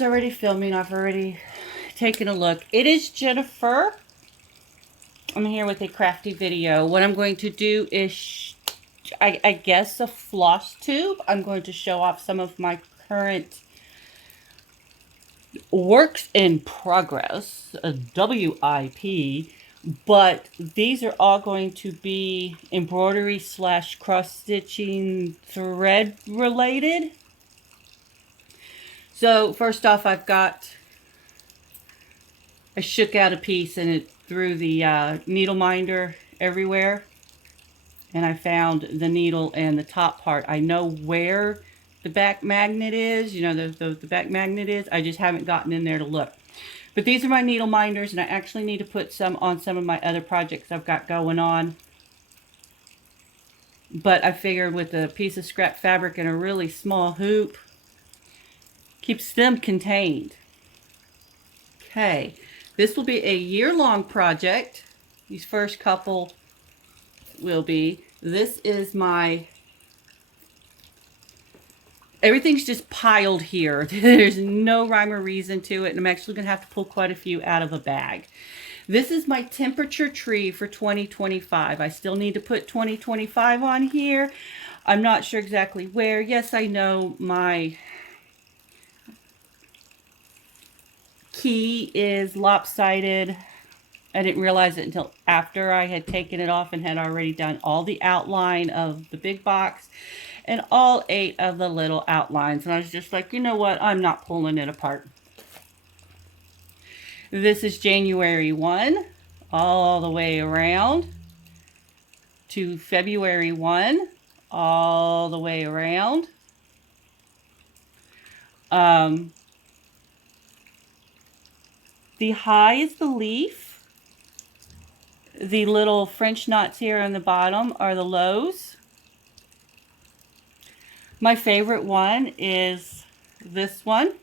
Already filming. I've already taken a look. It is Jennifer. I'm here with a crafty video. What I'm going to do is, I guess, a floss tube. I'm going to show off some of my current works in progress, a WIP, but these are all going to be embroidery / cross stitching thread related. So first off, I shook out a piece and it threw the needle minder everywhere. And I found the needle and the top part. I know where the back magnet is. You know, the back magnet is. I just haven't gotten in there to look. But these are my needle minders, and I actually need to put some on some of my other projects I've got going on. But I figured with a piece of scrap fabric and a really small hoop, keeps them contained. Okay, this will be a year-long project. These first couple will be. This is my, everything's just piled here. There's no rhyme or reason to it, and I'm actually going to have to pull quite a few out of a bag. This is my temperature tree for 2025. I still need to put 2025 on here. I'm not sure exactly where. Yes, I know my key is lopsided. I didn't realize it until after I had taken it off and had already done all the outline of the big box and all 8 of the little outlines. And I was just like, you know what? I'm not pulling it apart. This is January 1 all the way around to February 1 all the way around. The high is the leaf. The little French knots here on the bottom are the lows. My favorite one is this one.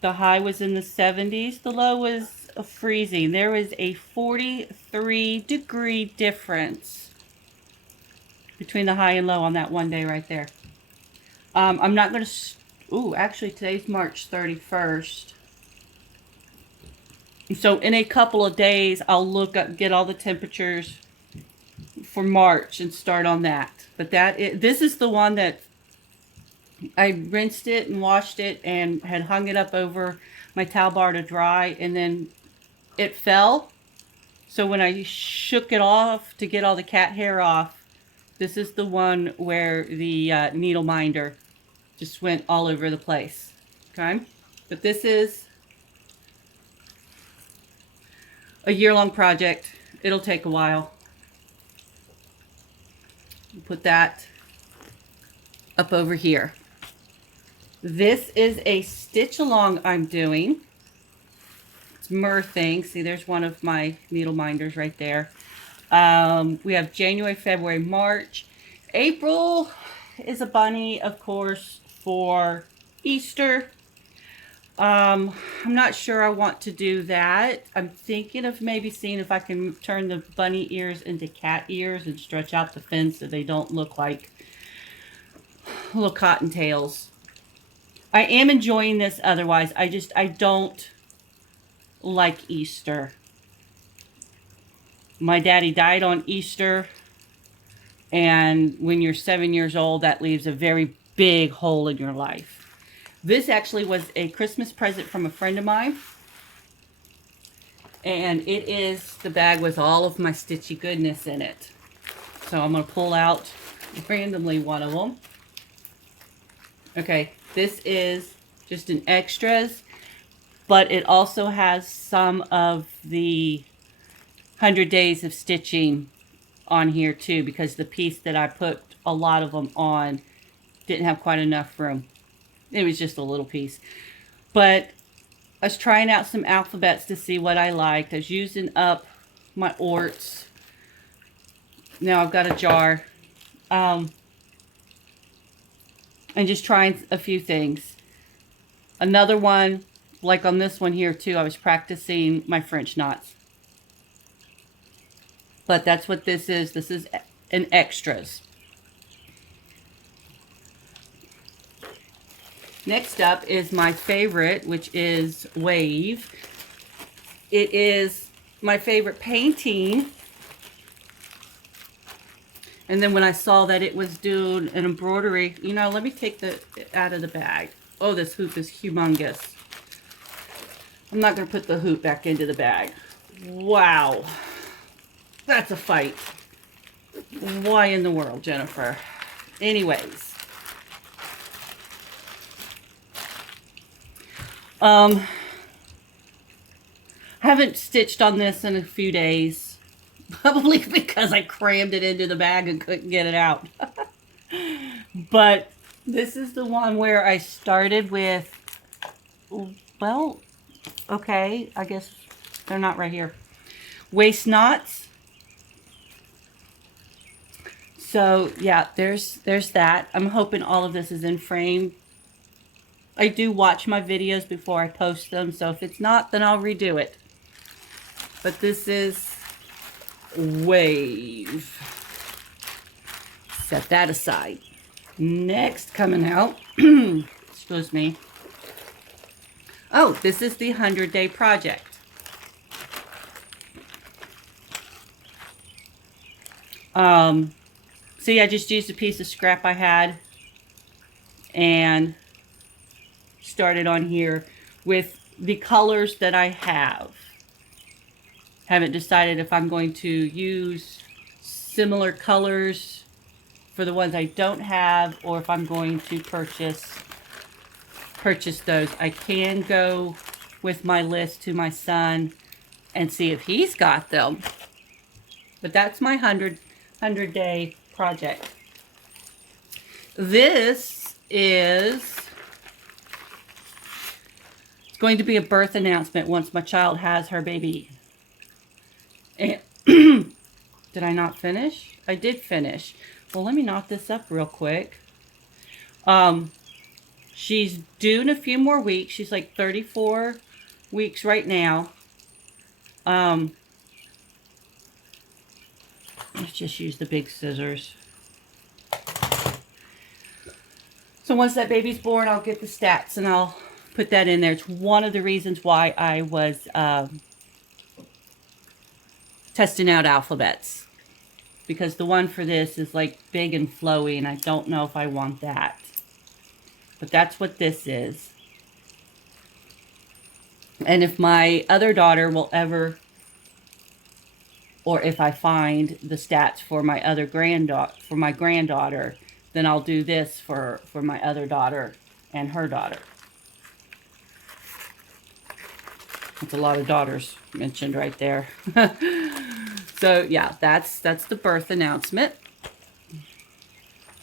The high was in the 70s. The low was freezing. There was a 43-degree difference between the high and low on that one day right there. I'm not going to... Ooh, actually today's March 31st. So in a couple of days, I'll look up, get all the temperatures for March and start on that. But this is the one that I rinsed it and washed it and had hung it up over my towel bar to dry, and then it fell. So when I shook it off to get all the cat hair off, this is the one where the needle minder just went all over the place. Okay, but this is a year-long project. It'll take a while. Put that up over here. This is a stitch along I'm doing. It's Myrrh thing. See, there's one of my needle minders right there. We have January, February, March. April is a bunny, of course, for Easter. I'm not sure I want to do that. I'm thinking of maybe seeing if I can turn the bunny ears into cat ears and stretch out the fins so they don't look like little cottontails. I am enjoying this otherwise. I don't like Easter. My daddy died on Easter, and when you're 7 years old, that leaves a very big hole in your life. This actually was a Christmas present from a friend of mine. And it is the bag with all of my stitchy goodness in it. So I'm going to pull out randomly one of them. Okay, this is just an extras. But it also has some of the 100 days of stitching on here too. Because the piece that I put a lot of them on didn't have quite enough room. It was just a little piece. But I was trying out some alphabets to see what I liked. I was using up my orts. Now I've got a jar. And just trying a few things. Another one, like on this one here too, I was practicing my French knots. But that's what this is. This is an extras. Next up is my favorite, which is Wave. It is my favorite painting. And then when I saw that it was doing an embroidery, you know, let me take it out of the bag. Oh, this hoop is humongous. I'm not going to put the hoop back into the bag. Wow. That's a fight. Why in the world, Jennifer? Anyways. Haven't stitched on this in a few days. Probably because I crammed it into the bag and couldn't get it out. But this is the one where I started with, well, okay, I guess they're not right here. Waist knots. So yeah, there's that. I'm hoping all of this is in frame. I do watch my videos before I post them, so if it's not, then I'll redo it. But this is Wave. Set that aside. Next coming out, excuse me. Oh, this is the 100-day project. See, I just used a piece of scrap I had and started on here with the colors that I have. Haven't decided if I'm going to use similar colors for the ones I don't have, or if I'm going to purchase those. I can go with my list to my son and see if he's got them. But that's my 100-day project. This is going to be a birth announcement once my child has her baby. And did I not finish? I did finish. Well, let me knock this up real quick. She's due in a few more weeks. She's like 34 weeks right now. Let's just use the big scissors. So once that baby's born, I'll get the stats and I'll put that in there. It's one of the reasons why I was testing out alphabets, because the one for this is like big and flowy and I don't know if I want that. But that's what this is. And if my other daughter will ever, or if I find the stats for my other granddaughter, then I'll do this for my other daughter and her daughter. That's a lot of daughters mentioned right there. So yeah, that's the birth announcement.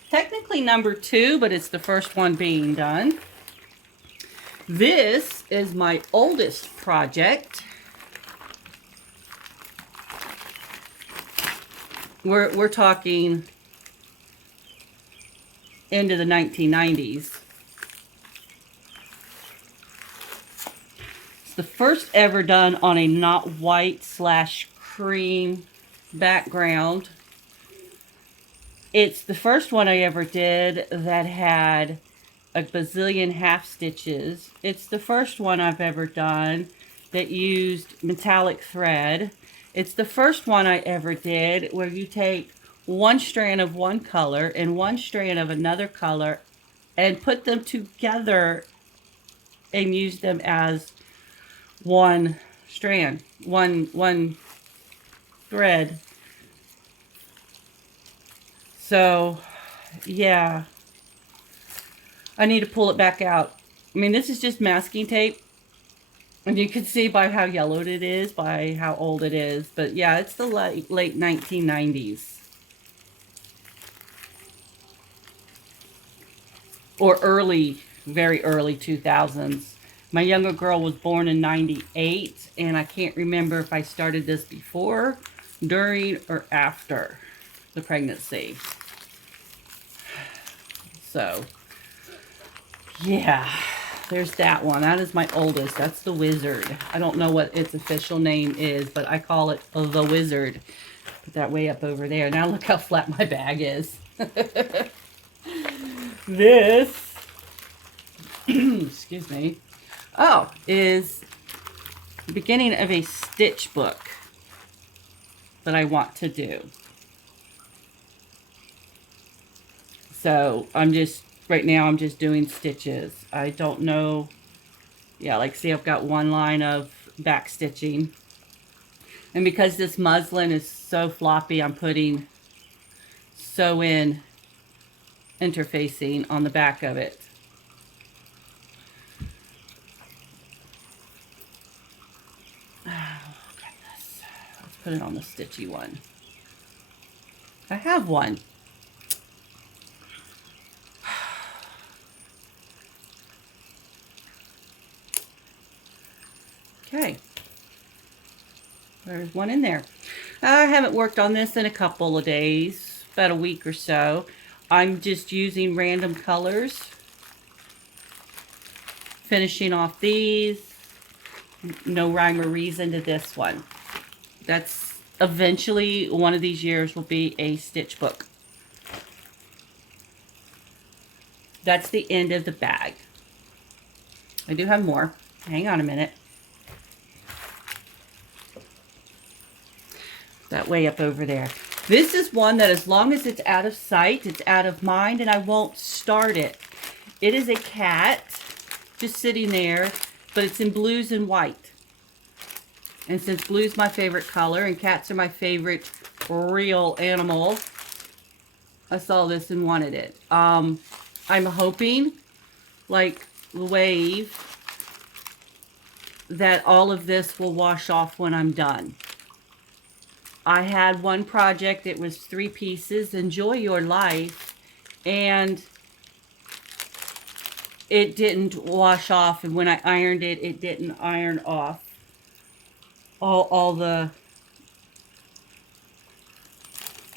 Technically number 2, but it's the first one being done. This is my oldest project. We're talking into the 1990s. It's the first ever done on a not white / cream background. It's the first one I ever did that had a bazillion half stitches. It's the first one I've ever done that used metallic thread. It's the first one I ever did where you take one strand of one color and one strand of another color and put them together and use them as one strand, one thread. So, yeah. I need to pull it back out. I mean, this is just masking tape. And you can see by how yellowed it is, by how old it is. But yeah, it's the late 1990s. Or very early 2000s. My younger girl was born in 98, and I can't remember if I started this before, during, or after the pregnancy. So, yeah, there's that one. That is my oldest. That's the Wizard. I don't know what its official name is, but I call it the Wizard. Put that way up over there. Now look how flat my bag is. This excuse me. Oh, is the beginning of a stitch book that I want to do. So right now I'm just doing stitches. I don't know. Yeah, like see, I've got one line of back stitching. And because this muslin is so floppy, I'm putting sew in interfacing on the back of it. Oh, goodness. Let's put it on the stitchy one. I have one. Okay. There's one in there. I haven't worked on this in a couple of days, about a week or so. I'm just using random colors, finishing off these. No rhyme or reason to this one. That's eventually, one of these years will be a stitch book. That's the end of the bag. I do have more. Hang on a minute. That way up over there. This is one that as long as it's out of sight, it's out of mind, and I won't start it. It is a cat just sitting there, but it's in blues and white. And since blue's my favorite color and cats are my favorite real animal, I saw this and wanted it. I'm hoping, like Wave, that all of this will wash off when I'm done. I had one project, it was 3 pieces, Enjoy Your Life, and it didn't wash off, and when I ironed it, it didn't iron off all the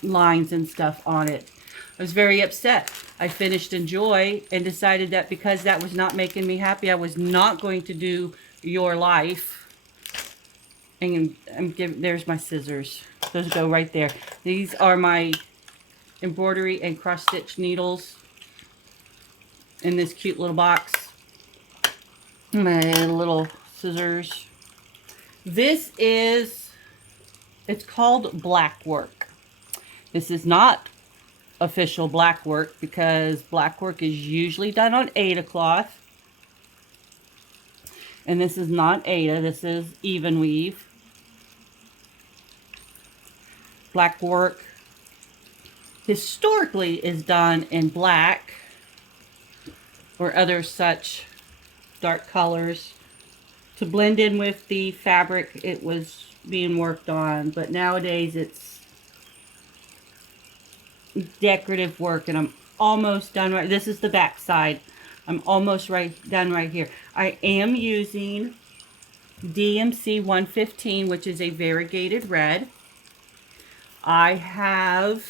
lines and stuff on it. I was very upset. I finished Enjoy and decided that because that was not making me happy, I was not going to do Your Life. And there's my scissors. Those go right there. These are my embroidery and cross stitch needles in this cute little box. My little scissors. This is, it's called black work. This is not official black work because black work is usually done on Aida cloth. And this is not Aida, this is even weave. Black work historically is done in black or other such dark colors to blend in with the fabric it was being worked on. But nowadays it's decorative work, and I'm almost done right. This is the back side. I'm almost done right here. I am using DMC 115, which is a variegated red. It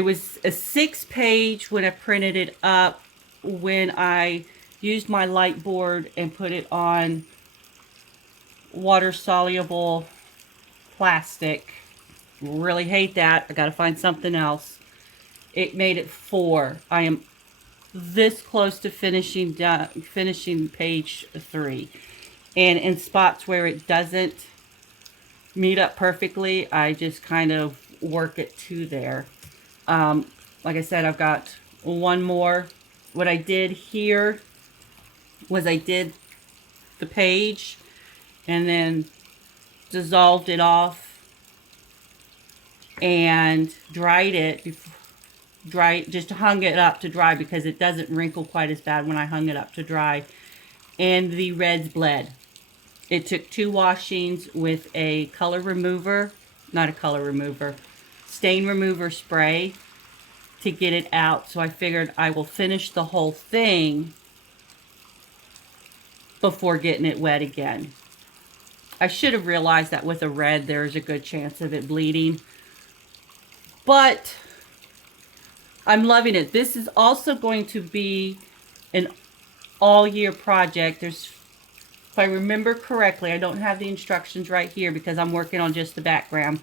was a 6-page when I printed it up. When I used my light board and put it on water soluble plastic, really hate that. I gotta find something else. It made it 4. I am this close to finishing page 3, and in spots where it doesn't meet up perfectly, I just kind of work it to there. Like I said, I've got one more. What I did here was I did the page and then dissolved it off and dried it. Just hung it up to dry because it doesn't wrinkle quite as bad when I hung it up to dry. And the reds bled. It took 2 washings with a color remover, not a color remover, stain remover spray to get it out. So I figured I will finish the whole thing before getting it wet again. I should have realized that with a red there's a good chance of it bleeding. But I'm loving it. This is also going to be an all-year project. If I remember correctly, I don't have the instructions right here because I'm working on just the background.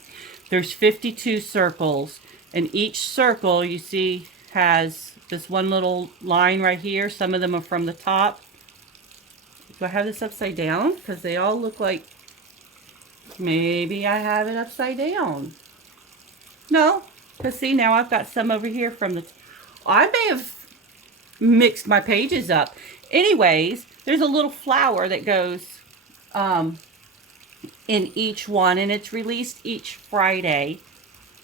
There's 52 circles, and each circle you see has this one little line right here. Some of them are from the top. Do I have this upside down? Because they all look like maybe I have it upside down. No, because see, now I've got some over here from the... I may have mixed my pages up. Anyways, there's a little flower that goes in each one, and it's released each Friday.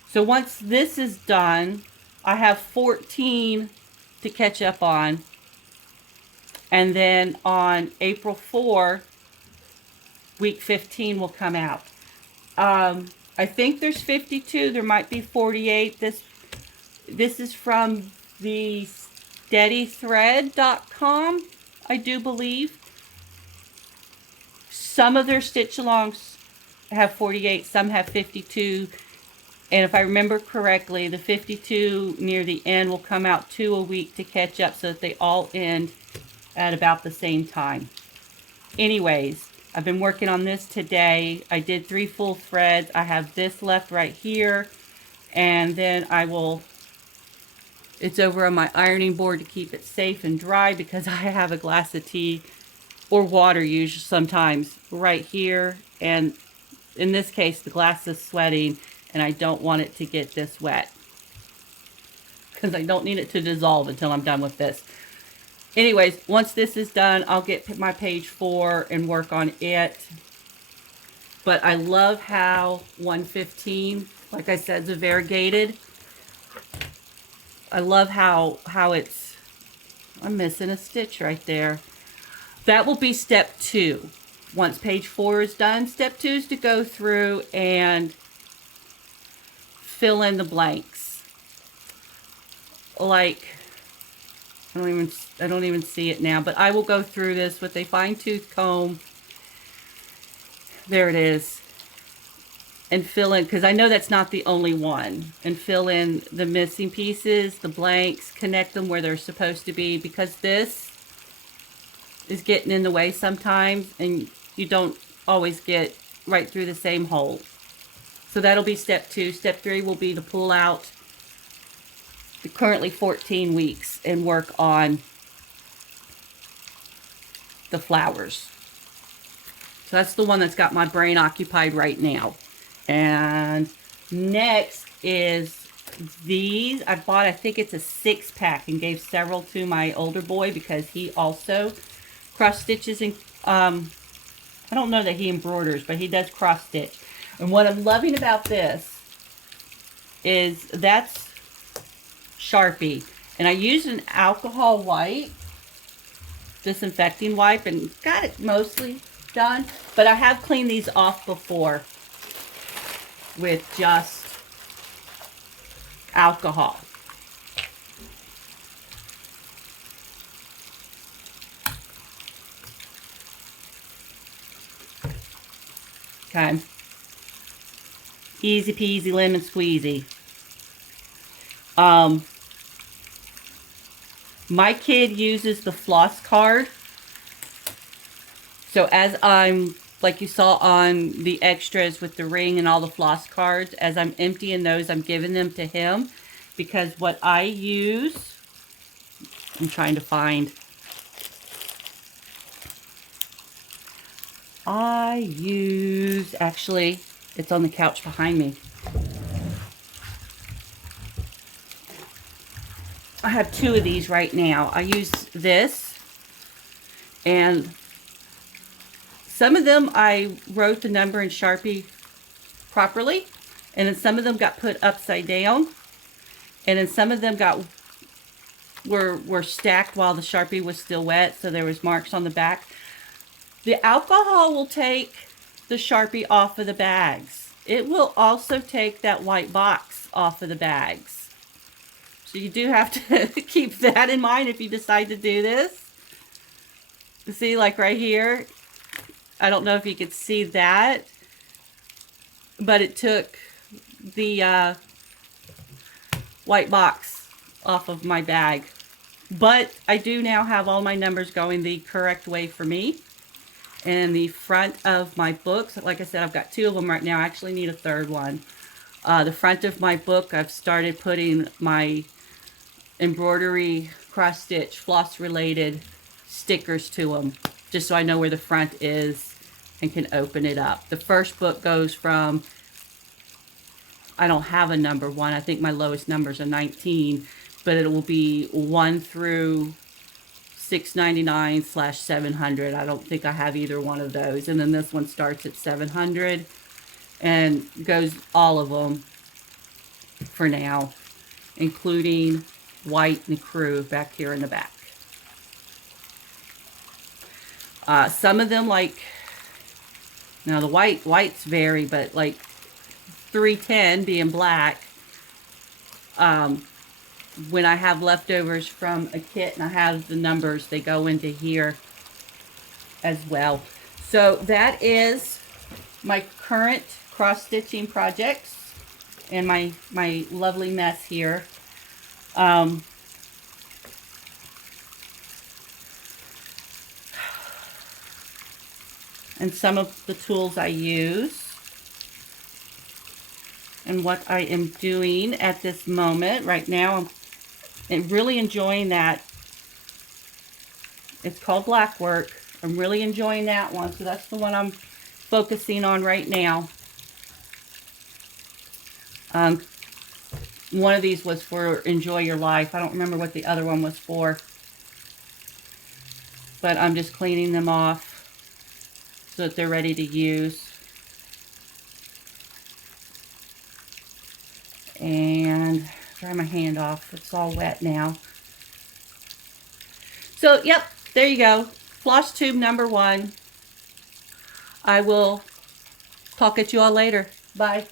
So once this is done, I have 14 to catch up on. And then on April 4, week 15 will come out. I think there's 52. There might be 48. This is from the steadythread.com, I do believe. Some of their stitch-alongs have 48. Some have 52. And if I remember correctly, the 52 near the end will come out 2 a week to catch up so that they all end at about the same time. Anyways, I've been working on this today. I did 3 full threads. I have this left right here. And then I will... It's over on my ironing board to keep it safe and dry because I have a glass of tea or water usually sometimes right here. And in this case, the glass is sweating and I don't want it to get this wet because I don't need it to dissolve until I'm done with this. Anyways, once this is done, I'll get my page 4 and work on it. But I love how 115, like I said, is variegated. I love how it's... I'm missing a stitch right there. That will be step 2. Once page 4 is done, step 2 is to go through and fill in the blanks. Like... I don't even see it now, but I will go through this with a fine-tooth comb. There it is. And fill in, because I know that's not the only one. And fill in the missing pieces, the blanks, connect them where they're supposed to be, because this is getting in the way sometimes, and you don't always get right through the same hole. So that'll be step 2. Step 3 will be to pull out the currently 14 weeks and work on the flowers. So that's the one that's got my brain occupied right now. And next is these. I bought, I think it's a 6-pack and gave several to my older boy because he also cross stitches and I don't know that he embroiders, but he does cross stitch. And what I'm loving about this is that's Sharpie, and I used an alcohol wipe, disinfecting wipe, and got it mostly done, but I have cleaned these off before with just alcohol. Okay, easy peasy lemon squeezy. My kid uses the floss card. So as I'm, like you saw on the extras with the ring and all the floss cards, as I'm emptying those, I'm giving them to him. Because what I use, I'm trying to find, actually, it's on the couch behind me. I have 2 of these right now. I use this, and some of them I wrote the number in Sharpie properly, and then some of them got put upside down, and then some of them were stacked while the Sharpie was still wet, so there was marks on the back. The alcohol will take the Sharpie off of the bags. It will also take that white box off of the bags. So you do have to keep that in mind if you decide to do this. You see, like right here, I don't know if you could see that, but it took the white box off of my bag. But I do now have all my numbers going the correct way for me. And the front of my books, like I said, I've got 2 of them right now. I actually need a 3rd one. The front of my book, I've started putting my embroidery, cross stitch, floss related stickers to them, just so I know where the front is and can open it up. The first book goes from, I don't have a number one, I think my lowest number is a 19, but it will be 1 through 699/700. I don't think I have either one of those. And then this one starts at 700 and goes all of them for now, including white and crew back here in the back. Some of them, like, now the whites vary, but like 310 being black, when I have leftovers from a kit and I have the numbers, they go into here as well. So that is my current cross-stitching projects and my lovely mess here. And some of the tools I use and what I am doing at this moment. Right now, I'm really enjoying that. It's called Black Work. I'm really enjoying that one, so that's the one I'm focusing on right now. One of these was for Enjoy Your Life. I don't remember what the other one was for, but I'm just cleaning them off so that they're ready to use. And dry my hand off. It's all wet now. So, yep, there you go. Flosstube number 1. I will talk at you all later. Bye.